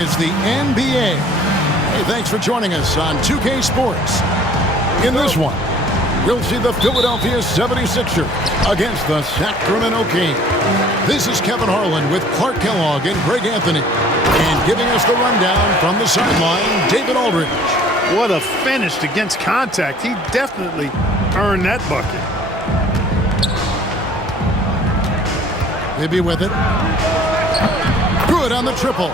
It's the NBA. Hey, thanks for joining us on 2K Sports. In this one, we'll see the Philadelphia 76ers against the Sacramento Kings. This is Kevin Harlan with Clark Kellogg and Greg Anthony. And giving us the rundown from the sideline, David Aldridge. What a finish against contact. He definitely earned that bucket. Bibby with it. Good on the triple.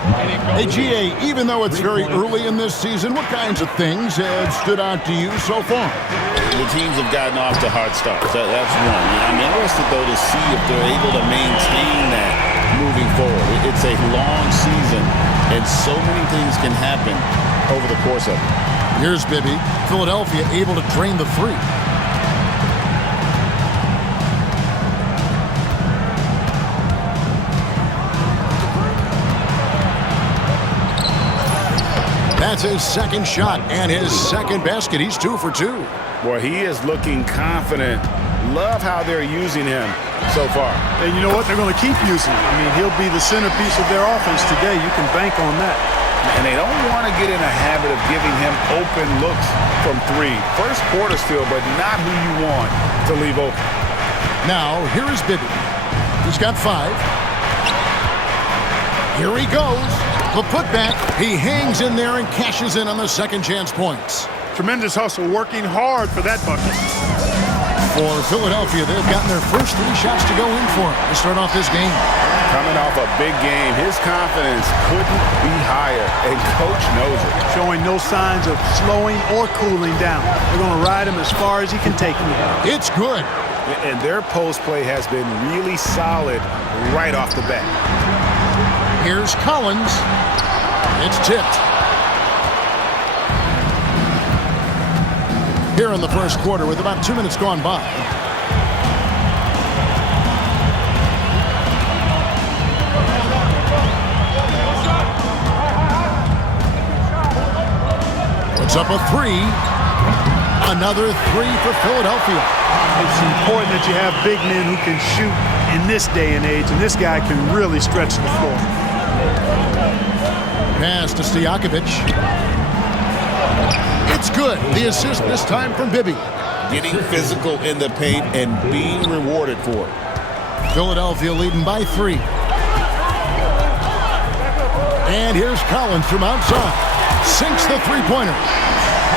Hey, GA, even though it's very early in this season, what kinds of things have stood out to you so far? The teams have gotten off to hard starts. That's one. I'm interested, though, to see if they're able to maintain that moving forward. It's a long season, and so many things can happen over the course of it. Here's Bibby. Philadelphia able to drain the three. That's his second shot and his second basket. He's 2 for 2. Boy, he is looking confident. Love how they're using him so far. And you know what? They're going to keep using him. I mean, he'll be the centerpiece of their offense today. You can bank on that. And they don't want to get in a habit of giving him open looks from three. First quarter still, but not who you want to leave open. Now, here is Bibby. He's got 5. Here he goes. The putback. He hangs in there and cashes in on the second chance points. Tremendous hustle, working hard for that bucket. For Philadelphia, they've gotten their first 3 shots to go in for him to start off this game. Coming off a big game, his confidence couldn't be higher, and Coach knows it. Showing no signs of slowing or cooling down. They're going to ride him as far as he can take him. It's good. And their post play has been really solid right off the bat. Here's Collins. It's tipped. Here in the first quarter with about 2 minutes gone by. Puts up a 3. Another 3 for Philadelphia. It's important that you have big men who can shoot in this day and age, and this guy can really stretch the floor. Pass to Stojakovic. It's good. The assist this time from Bibby. Getting physical in the paint and being rewarded for it. Philadelphia leading by 3. And here's Collins from outside. Sinks the three-pointer.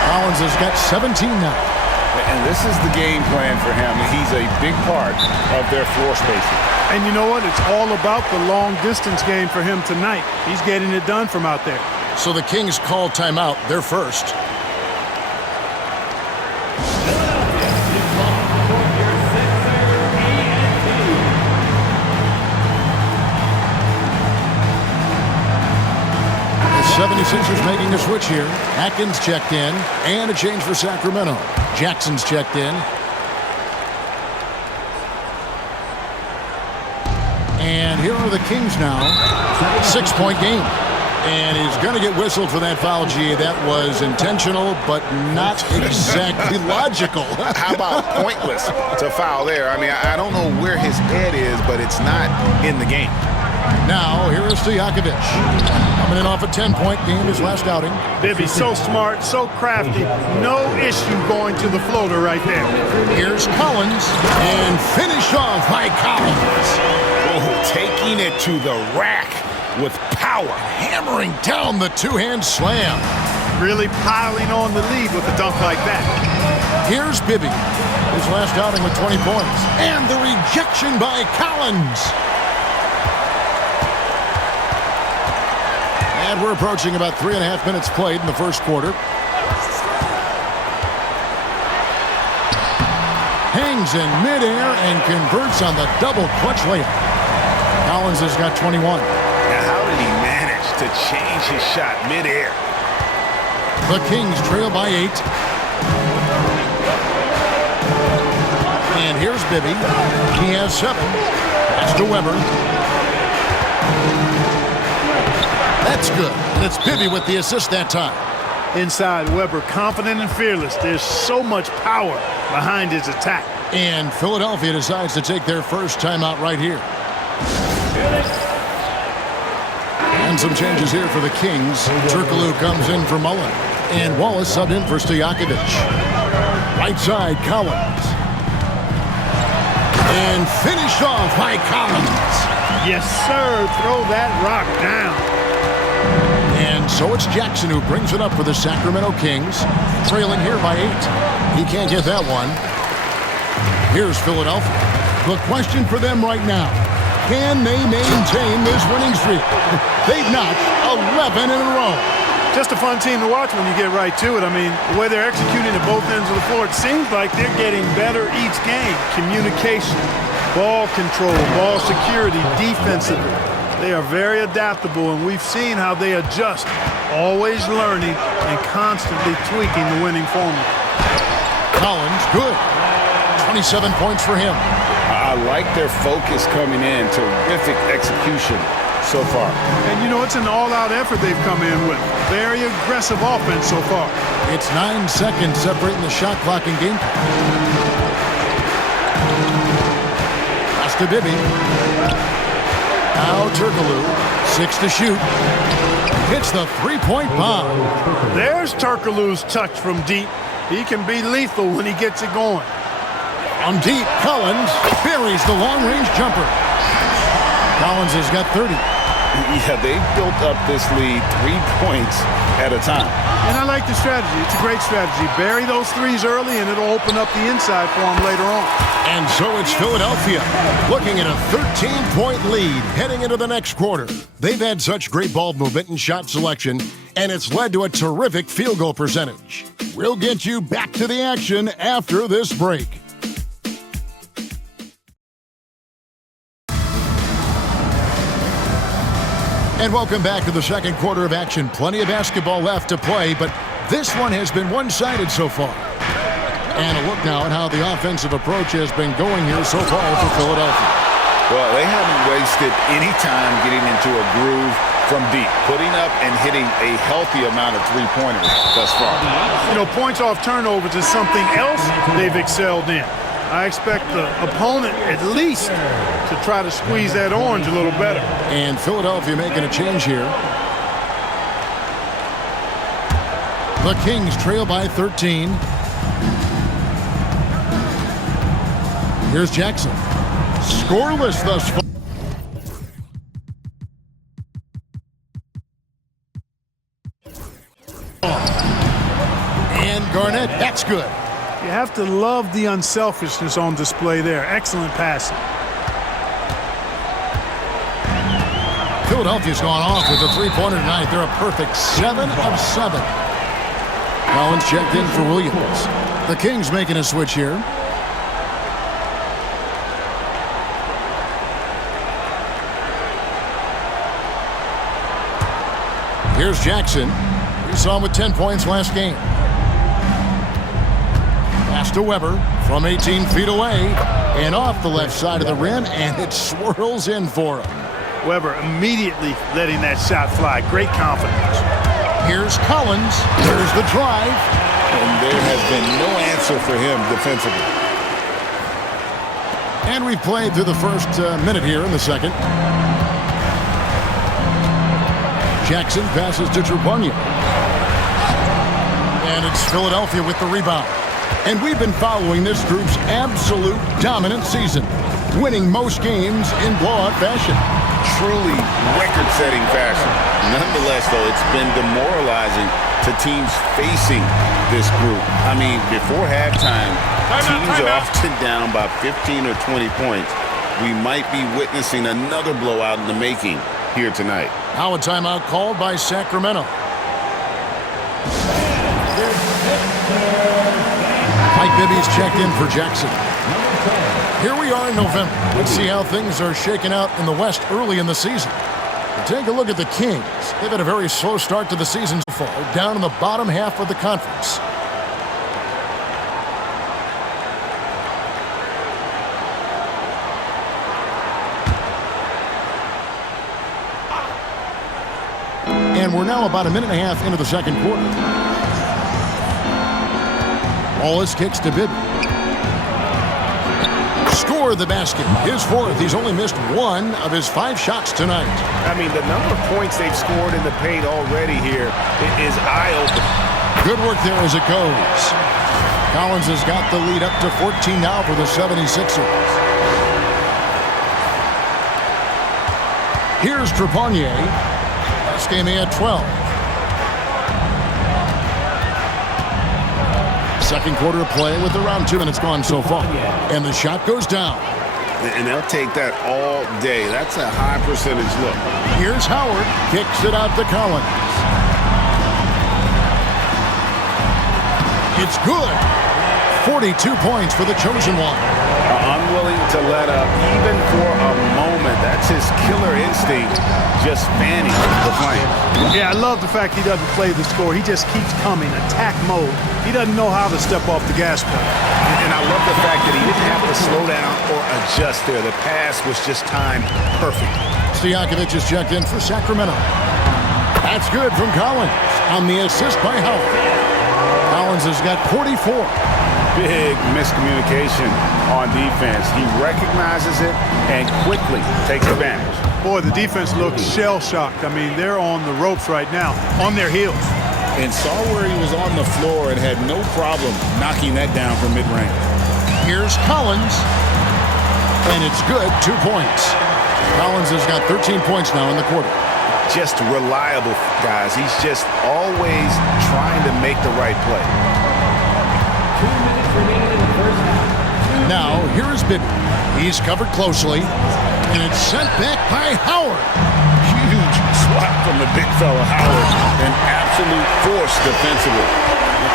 Collins has got 17 now. And this is the game plan for him. He's a big part of their floor spacing. And you know what? It's all about the long-distance game for him tonight. He's getting it done from out there. So the Kings call timeout. They're first. The 76ers making a switch here. Atkins checked in, and a change for Sacramento. Jackson's checked in. And here are the Kings now. 6-point game. And he's going to get whistled for that foul, G. That was intentional, but not exactly logical. How about pointless to foul there? I mean, I don't know where his head is, but it's not in the game. Now, here is Stojakovic. Coming in off a 10-point game his last outing. Bibby, so smart, so crafty. No issue going to the floater right there. Here's Collins. And finished off by Collins. Oh, taking it to the rack with power. Hammering down the two-hand slam. Really piling on the lead with a dunk like that. Here's Bibby. His last outing with 20 points. And the rejection by Collins. And we're approaching about 3.5 minutes played in the first quarter. Hangs in midair and converts on the double clutch layup. Collins has got 21. Now, how did he manage to change his shot midair? The Kings trail by 8. And here's Bibby. He has 7. Pass to Weber. That's good. And it's Bibby with the assist that time. Inside, Weber confident and fearless. There's so much power behind his attack. And Philadelphia decides to take their first timeout right here. And some changes here for the Kings. Turkoglu comes in for Mullen. And Wallace subbed in for Stojakovic. Right side, Collins. And finished off by Collins. Yes, sir. Throw that rock down. And so it's Jackson who brings it up for the Sacramento Kings. Trailing here by 8. He can't get that one. Here's Philadelphia. The question for them right now, can they maintain this winning streak? They've notched 11 in a row. Just a fun team to watch when you get right to it. I mean, the way they're executing at both ends of the floor, it seems like they're getting better each game. Communication, ball control, ball security, defensively. They are very adaptable, and we've seen how they adjust, always learning and constantly tweaking the winning formula. Collins, good. 27 points for him. I like their focus coming in. Terrific execution so far. And, you know, it's an all-out effort they've come in with. Very aggressive offense so far. It's 9 seconds separating the shot clock and game clock. Pass to Bibby. Now Turkoglu. 6 to shoot. Hits the three-point bomb. There's Turkoglu's touch from deep. He can be lethal when he gets it going. From deep, Collins buries the long-range jumper. Collins has got 30. Yeah, they've built up this lead 3 points at a time. And I like the strategy. It's a great strategy. Bury those threes early, and it'll open up the inside for them later on. And so it's Philadelphia looking at a 13-point lead heading into the next quarter. They've had such great ball movement and shot selection, and it's led to a terrific field goal percentage. We'll get you back to the action after this break. And welcome back to the second quarter of action. Plenty of basketball left to play, but this one has been one-sided so far. And a look now at how the offensive approach has been going here so far for Philadelphia. Well, they haven't wasted any time getting into a groove from deep, putting up and hitting a healthy amount of three-pointers thus far. You know, points off turnovers is something else they've excelled in. I expect the opponent at least to try to squeeze that orange a little better. And Philadelphia making a change here. The Kings trail by 13. Here's Jackson. Scoreless thus far. And Garnett, that's good. You have to love the unselfishness on display there. Excellent passing. Philadelphia's gone off with a three-pointer tonight. They're a perfect 7 of 7. Collins checked in for Williams. The Kings making a switch here. Here's Jackson. We saw him with 10 points last game. Pass to Weber from 18 feet away and off the left side of the rim, and it swirls in for him. Weber immediately letting that shot fly. Great confidence. Here's Collins. There's the drive. And there has been no answer for him defensively. And we've played through the first minute here in the second. Jackson passes to Trepagna. And it's Philadelphia with the rebound. And we've been following this group's absolute dominant season, winning most games in blowout fashion. Truly record-setting fashion. Nonetheless, though, it's been demoralizing to teams facing this group. I mean, before halftime, teams are often down by 15 or 20 points. We might be witnessing another blowout in the making here tonight. Now a timeout called by Sacramento. Mike Bibby's checked in for Jackson. Here we are in November. Let's see how things are shaking out in the West early in the season. Take a look at the Kings. They've had a very slow start to the season so far, down in the bottom half of the conference. And we're now about a minute and a half into the second quarter. Wallace kicks to Bibby. score the basket. His fourth. He's only missed one of his 5 shots tonight. I mean, the number of points they've scored in the paint already here is eye-opening. Good work there as it goes. Collins has got the lead up to 14 now for the 76ers. Here's Trepanier. This game he had 12. Second quarter of play with around 2 minutes gone so far. And the shot goes down. And they'll take that all day. That's a high percentage look. Here's Howard. Kicks it out to Collins. It's good. 42 points for the chosen one. Unwilling to let up even for a moment. That's his killer instinct, just fanning the flame. Yeah, I love the fact he doesn't play the score. He just keeps coming, attack mode. He doesn't know how to step off the gas pedal. And I love the fact that he didn't have to slow down or adjust there. The pass was just timed perfect. Stojakovic is checked in for Sacramento. That's good from Collins on the assist by Howard. Collins has got 44. Big miscommunication on defense. He recognizes it and quickly takes advantage. Boy, the defense looks shell-shocked. I mean, they're on the ropes right now, on their heels. And saw where he was on the floor and had no problem knocking that down from mid-range. Here's Collins. And it's good, 2 points. Collins has got 13 points now in the quarter. Just reliable, guys. He's just always trying to make the right play. 2 minutes remaining in the first half. Now, here is Bibby. He's covered closely, and it's sent back by Howard. Huge swat from the big fella, Howard. An absolute force defensively.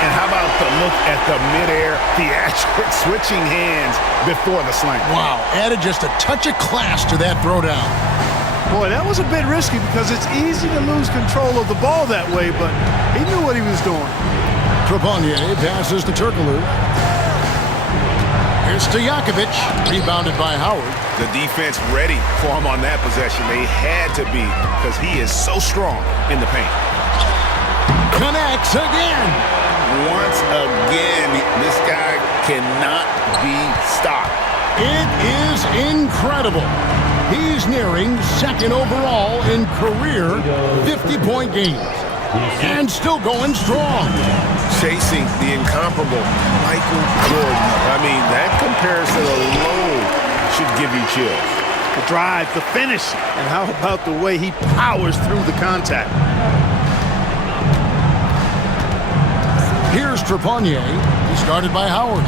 And how about the look at the midair theatric switching hands before the slam? Wow, added just a touch of class to that throwdown. Boy, that was a bit risky because it's easy to lose control of the ball that way, but he knew what he was doing. Trepanier passes to Turkoglu. Here's Stojakovic, rebounded by Howard. The defense ready for him on that possession. They had to be because he is so strong in the paint. Connects again. Once again, this guy cannot be stopped. It is incredible. He's nearing second overall in career 50-point games. And still going strong. Chasing the incomparable Michael Jordan. I mean, that comparison alone should give you chills. The drive, the finish, and how about the way he powers through the contact? Here's Trepanier. He's guarded by Howard.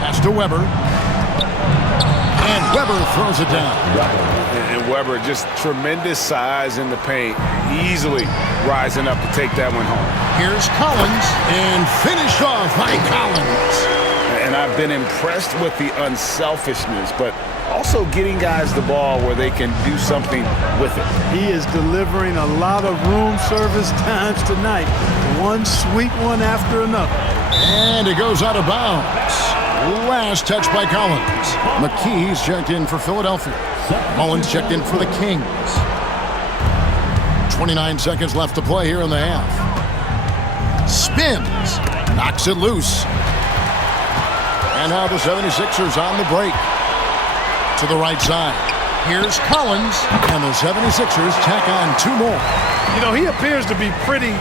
Pass to Weber. And Weber throws it down. And Weber, just tremendous size in the paint, easily rising up to take that one home. Here's Collins, and finished off by Collins. And I've been impressed with the unselfishness, but also getting guys the ball where they can do something with it. He is delivering a lot of room service times tonight. One sweet one after another. And it goes out of bounds. Last touch by Collins. McKee's checked in for Philadelphia. Mullins checked in for the Kings. 29 seconds left to play here in the half. Spins. Knocks it loose. And now the 76ers on the break. To the right side. Here's Collins. And the 76ers tack on 2 more. You know, he appears to be pretty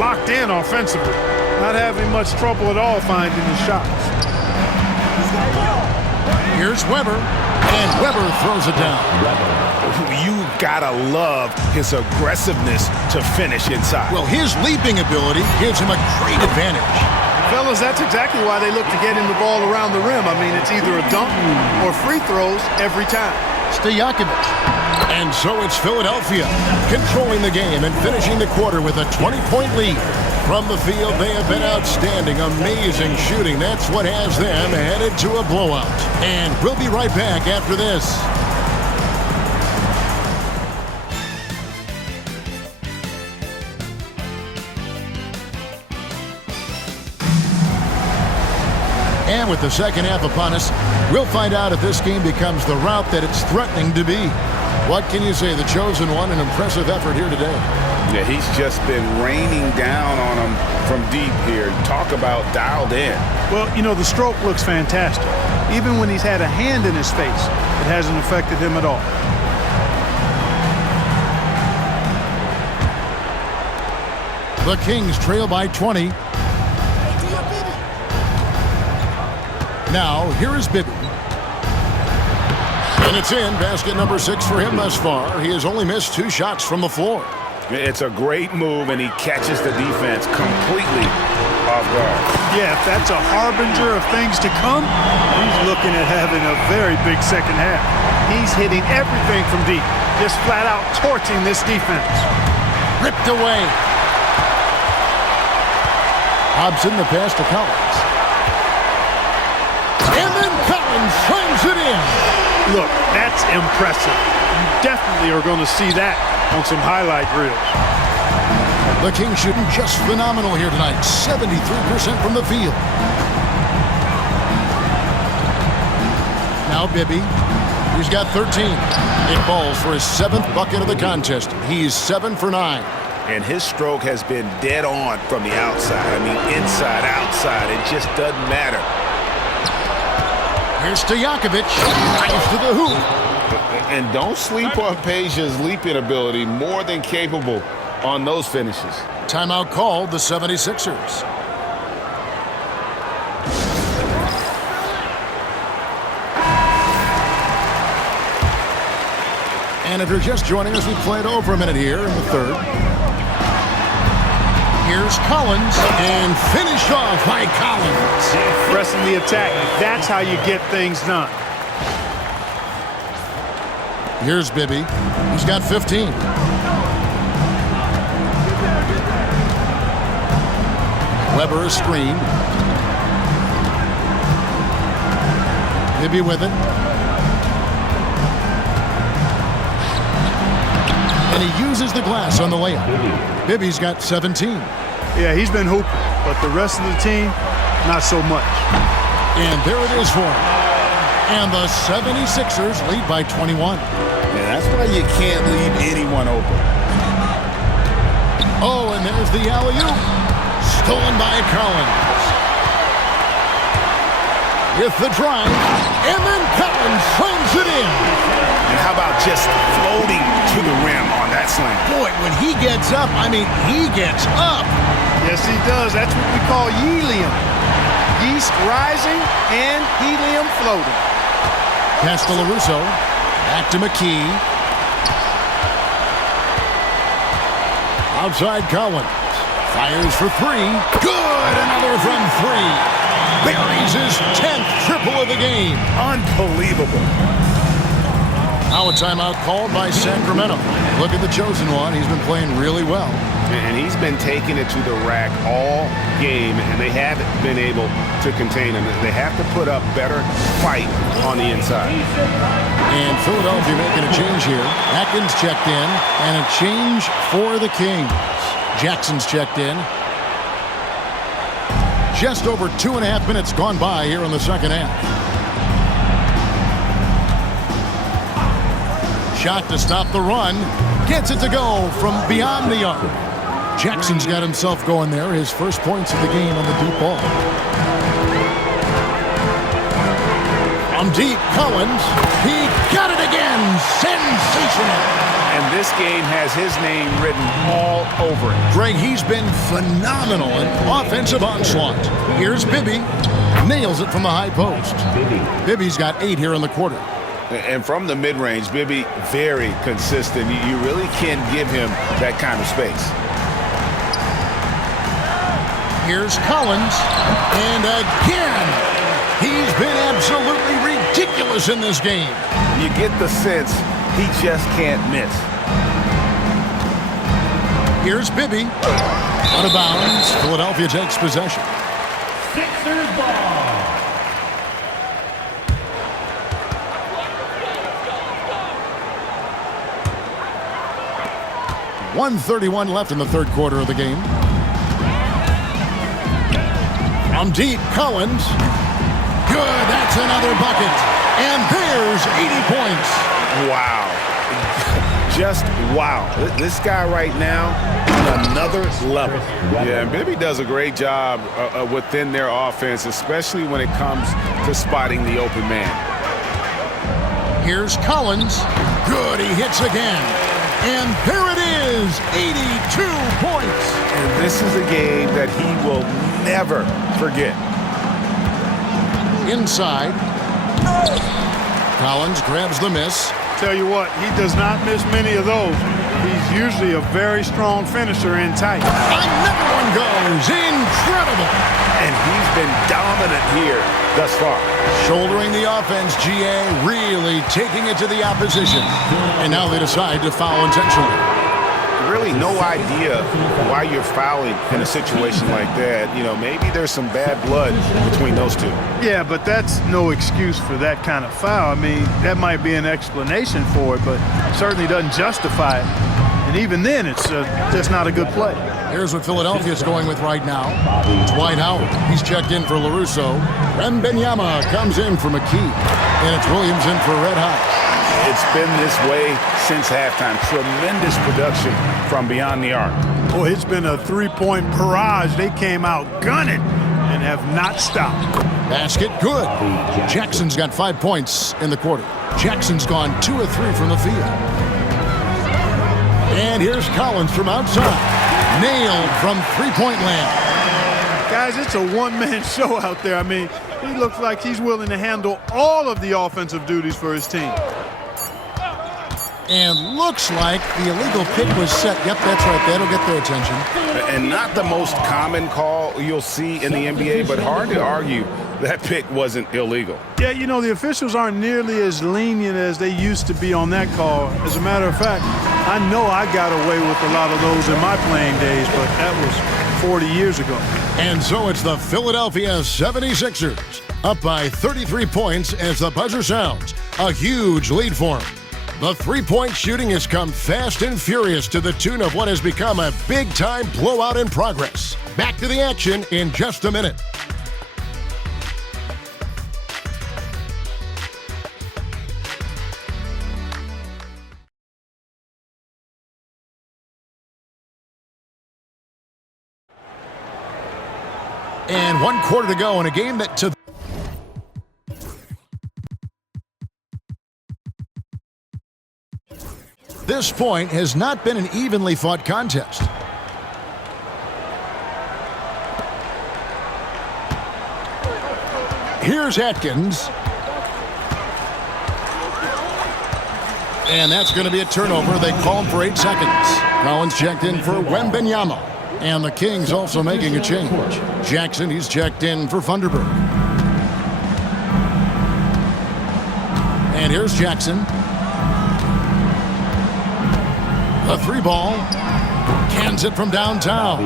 locked in offensively. Not having much trouble at all finding the shots. Here's Weber, and Weber throws it down. You gotta love his aggressiveness to finish inside. Well, his leaping ability gives him a great advantage. Fellas, that's exactly why they look to get him the ball around the rim. I mean, it's either a dunk or free throws every time. Stojakovic. And so it's Philadelphia controlling the game and finishing the quarter with a 20-point lead. From the field, they have been outstanding, amazing shooting. That's what has them headed to a blowout. And we'll be right back after this. And with the second half upon us, we'll find out if this game becomes the route that it's threatening to be. What can you say? The chosen one, an impressive effort here today. Yeah, he's just been raining down on him from deep here. Talk about dialed in. Well, you know, the stroke looks fantastic. Even when he's had a hand in his face, it hasn't affected him at all. The Kings trail by 20. Now, here is Bibby. And it's in. Basket number 6 for him thus far. He has only missed 2 shots from the floor. It's a great move, and he catches the defense completely off guard. Yeah, if that's a harbinger of things to come, he's looking at having a very big second half. He's hitting everything from deep, just flat out torching this defense. Ripped away. Hobson, the pass to Collins. And then Collins slams it in. Look, that's impressive. You definitely are going to see that on some highlight reels. The Kings shooting just phenomenal here tonight. 73% from the field. Now Bibby. He's got 13. It falls for his 7th bucket of the contest. He's 7 for 9. And his stroke has been dead on from the outside. I mean, inside, outside, it just doesn't matter. Here's Stojakovic. Drives to the hoop. And don't sleep on Peja's leaping ability. More than capable on those finishes. Timeout called, the 76ers. And if you're just joining us, we played over a minute here in the third. Here's Collins, and finished off by Collins. Pressing the attack. That's how you get things done. Here's Bibby. He's got 15. Weber a screen. Bibby with it. And he uses the glass on the layup. Bibby's got 17. Yeah, he's been hooping, but the rest of the team, not so much. And there it is for him. And the 76ers lead by 21. Yeah, that's why you can't leave anyone open. Oh, and there's the alley-oop. Stolen by Collins. With the drive, and then Collins slams it in. And how about just floating to the rim on that slam? Boy, when he gets up, I mean, he gets up. Yes, he does. That's what we call helium. Yeast rising and helium floating. Pass to LaRusso. Back to McKee. Outside Collins. Fires for 3. Good! Another from 3. Buries his 10th triple of the game. Unbelievable. Now a timeout called by Sacramento. Look at the chosen one. He's been playing really well. And he's been taking it to the rack all game, and they haven't been able to contain him. They have to put up better fight on the inside. And Philadelphia making a change here. Atkins checked in, and a change for the Kings. Jackson's checked in. Just over 2.5 minutes gone by here in the second half. Shot to stop the run. Gets it to go from beyond the arc. Jackson's got himself going there. His first points of the game on the deep ball. From deep, Collins. He got it again. Sensational. And this game has his name written all over it. Greg, he's been phenomenal in offensive onslaught. Here's Bibby. Nails it from the high post. Bibby's got 8 here in the quarter. And from the mid-range, Bibby, very consistent. You really can't give him that kind of space. Here's Collins. And again, he's been absolutely ridiculous in this game. You get the sense he just can't miss. Here's Bibby. Out of bounds. Philadelphia takes possession. Sixers ball. 1:31 left in the third quarter of the game. From deep, Collins. Good, that's another bucket. And there's 80 points. Wow. just wow. This guy right now on another level. Yeah, and Bibby does a great job within their offense, especially when it comes to spotting the open man. Here's Collins. Good, he hits again. And there it is, 82 points. And this is a game that he will never forget. Inside. Collins grabs the miss. Tell you what, he does not miss many of those. He's usually a very strong finisher in tight. Another one goes. Incredible. And he's been dominant here thus far. Shouldering the offense, GA really taking it to the opposition. And now they decide to foul intentionally. Really no idea why you're fouling in a situation like that. You know, maybe there's some bad blood between those two. Yeah, but that's no excuse for that kind of foul. I mean, that might be an explanation for it, but certainly doesn't justify it. And even then, it's just not a good play. Here's what Philadelphia's going with right now. Dwight Howard. He's checked in for LaRusso. Wembanyama comes in for McKee. And it's Williams in for Red Hot. It's been this way since halftime. Tremendous production from beyond the arc. Boy, it's been a three-point barrage. They came out gunning and have not stopped. Basket good. Jackson's got 5 points in the quarter. Jackson's gone 2 of 3 from the field. And here's Collins from outside. Nailed from three-point land. Guys, it's a one-man show out there. I mean, he looks like he's willing to handle all of the offensive duties for his team. And looks like the illegal pick was set. Yep, that's right. That'll get their attention. And not the most common call you'll see in the NBA, but hard to argue that pick wasn't illegal. Yeah, you know, the officials aren't nearly as lenient as they used to be on that call. As a matter of fact, I know I got away with a lot of those in my playing days, but that was 40 years ago. And so it's the Philadelphia 76ers, up by 33 points as the buzzer sounds. A huge lead for them. The three-point shooting has come fast and furious to the tune of what has become a big-time blowout in progress. Back to the action in just a minute. And 1 quarter to go in a game that to this point has not been an evenly fought contest. Here's Atkins. And that's going to be a turnover. They call him for 8 seconds. Collins checked in for Wembanyama. And the Kings also making a change. Jackson, he's checked in for Funderburg. And here's Jackson. The three ball. Cans it from downtown.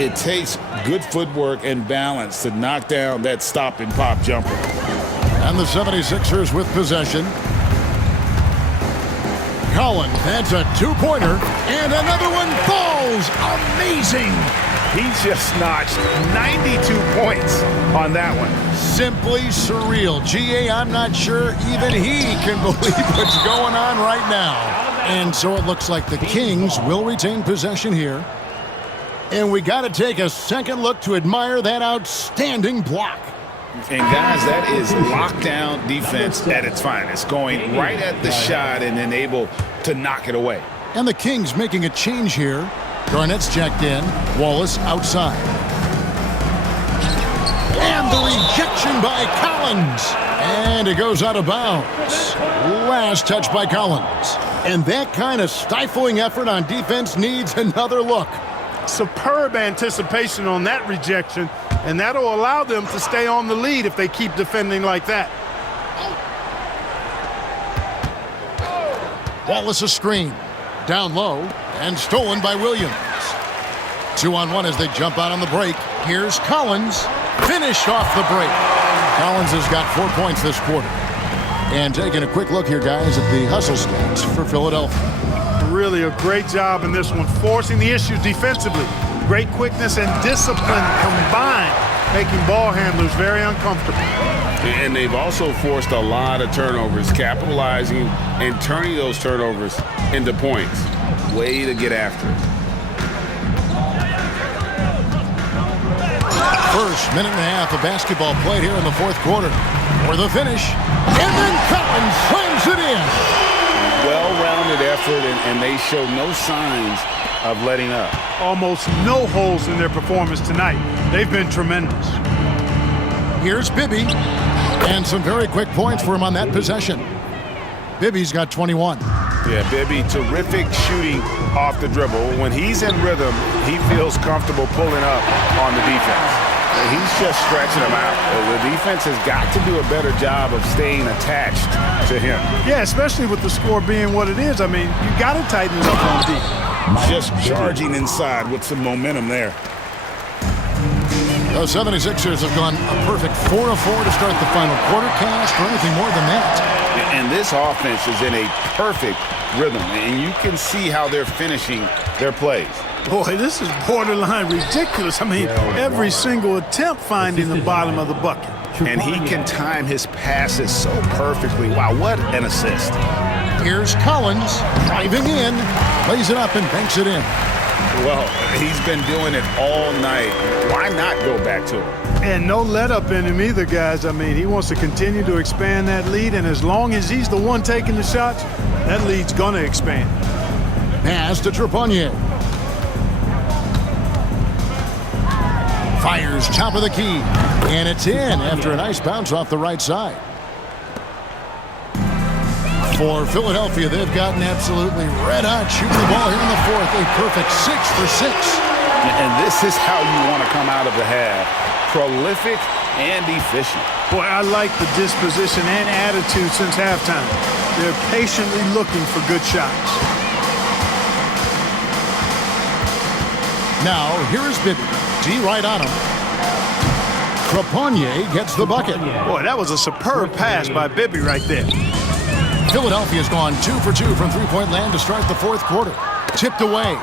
It takes good footwork and balance to knock down that stop and pop jumper. And the 76ers with possession. Collins, that's a two-pointer. And another one falls. Amazing. He just notched 92 points on that one. Simply surreal. GA, I'm not sure even he can believe what's going on right now. And so it looks like the Kings will retain possession here. And we got to take a second look to admire that outstanding block. And guys, that is lockdown defense at its finest, going right at the shot and then able to knock it away. And the Kings making a change here. Garnett's checked in. Wallace outside. And the rejection by Collins. And it goes out of bounds. Last touch by Collins. And that kind of stifling effort on defense needs another look. Superb anticipation on that rejection, and that'll allow them to stay on the lead if they keep defending like that. Wallace a screen. Down low and stolen by Williams. 2-on-1 as they jump out on the break. Here's Collins. Finished off the break. Collins has got 4 points this quarter. And taking a quick look here, guys, at the hustle stats for Philadelphia. Really a great job in this one, forcing the issues defensively. Great quickness and discipline combined making ball handlers very uncomfortable. And they've also forced a lot of turnovers, capitalizing and turning those turnovers into points. Way to get after it. First minute and a half of basketball played here in the fourth quarter. For the finish, and then Collins slams it in. Well-rounded effort, and they show no signs of letting up. Almost no holes in their performance tonight. They've been tremendous. Here's Bibby, and some very quick points for him on that possession. Bibby's got 21. Yeah, Bibby, terrific shooting off the dribble. When he's in rhythm, he feels comfortable pulling up on the defense. He's just stretching them out. The defense has got to do a better job of staying attached to him. Yeah, especially with the score being what it is. I mean, you got to tighten it up on defense. Just charging inside with some momentum there. The 76ers have gone a perfect 4 of 4 to start the final quarter. Cast or anything more than that. And this offense is in a perfect rhythm, and you can see how they're finishing their plays. Boy, this is borderline ridiculous. I mean, every single attempt finding the bottom of the bucket. And he can time his passes so perfectly. Wow, what an assist. Here's Collins driving in, lays it up and banks it in. Well, he's been doing it all night. Why not go back to him? And no let up in him either, guys. I mean, he wants to continue to expand that lead, and as long as he's the one taking the shots, that lead's going to expand. Pass to Trepanier. Fires top of the key, and it's in after a nice bounce off the right side. For Philadelphia, they've gotten absolutely red hot shooting the ball here in the fourth. A perfect 6 for 6. And this is how you want to come out of the half. Prolific and efficient. Boy, I like the disposition and attitude since halftime. They're patiently looking for good shots. Now, here is Bibby. D right on him. Trepanier gets the bucket. Boy, that was a superb pass by Bibby right there. Philadelphia's gone 2 for 2 from three-point land to start the fourth quarter. Tipped away.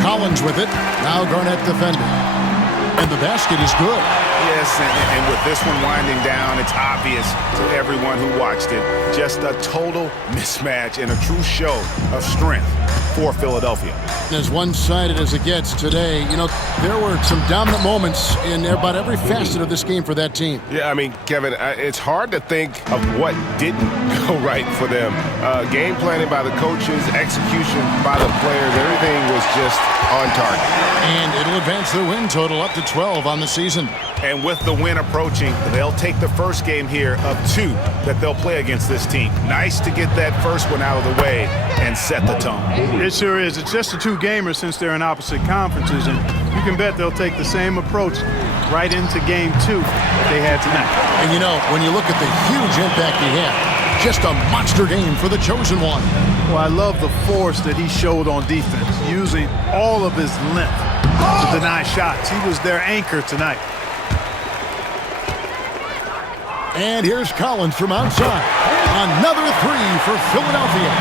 Collins with it. Now Garnett defending. And the basket is good. Yes, and with this one winding down, it's obvious to everyone who watched it. Just a total mismatch and a true show of strength for Philadelphia. As one-sided as it gets today, you know, there were some dominant moments in about every facet of this game for that team. Yeah, I mean, Kevin, it's hard to think of what didn't go right for them. Game planning by the coaches, execution by the players, everything was just on target. And it'll advance the win total up to 12 on the season. And with the win approaching, they'll take the first game here of 2 that they'll play against this team. Nice to get that first one out of the way and set the tone. It sure is. It's just a 2-gamer since they're in opposite conferences, and you can bet they'll take the same approach right into game 2 that they had tonight. And you know, when you look at the huge impact he had, just a monster game for the chosen one. Well, I love the force that he showed on defense, using all of his length to deny shots. He was their anchor tonight. And here's Collins from outside. Another 3 for Philadelphia.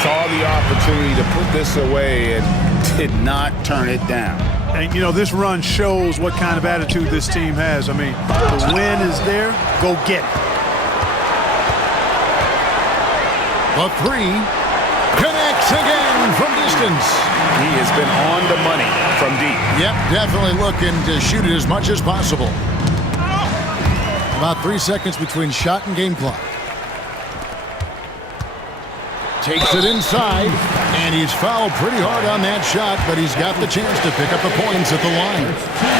Saw the opportunity to put this away and did not turn it down. And, you know, this run shows what kind of attitude this team has. I mean, the win is there. Go get it. The 3 connects again from distance. He has been on the money from deep. Yep, definitely looking to shoot it as much as possible. About 3 seconds between shot and game clock. Takes it inside, and he's fouled pretty hard on that shot, but he's got the chance to pick up the points at the line.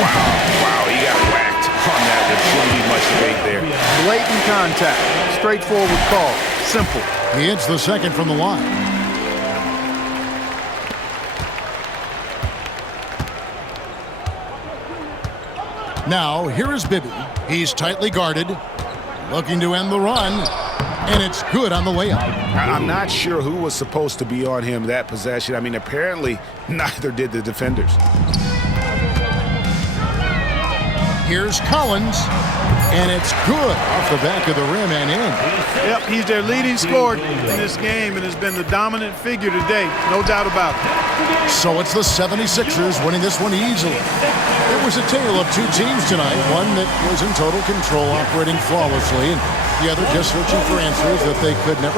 Wow, he got whacked on that. There shouldn't be much debate there. Blatant contact. Straightforward call. Simple. He hits the second from the line. Now, here is Bibby. He's tightly guarded, looking to end the run, and it's good on the layup. I'm not sure who was supposed to be on him that possession. I mean, apparently, neither did the defenders. Here's Collins. And it's good off the back of the rim and in. Yep, he's their leading scorer in this game and has been the dominant figure today. No doubt about it. So it's the 76ers winning this one easily. It was a tale of two teams tonight. One that was in total control, operating flawlessly, and the other just searching for answers that they could never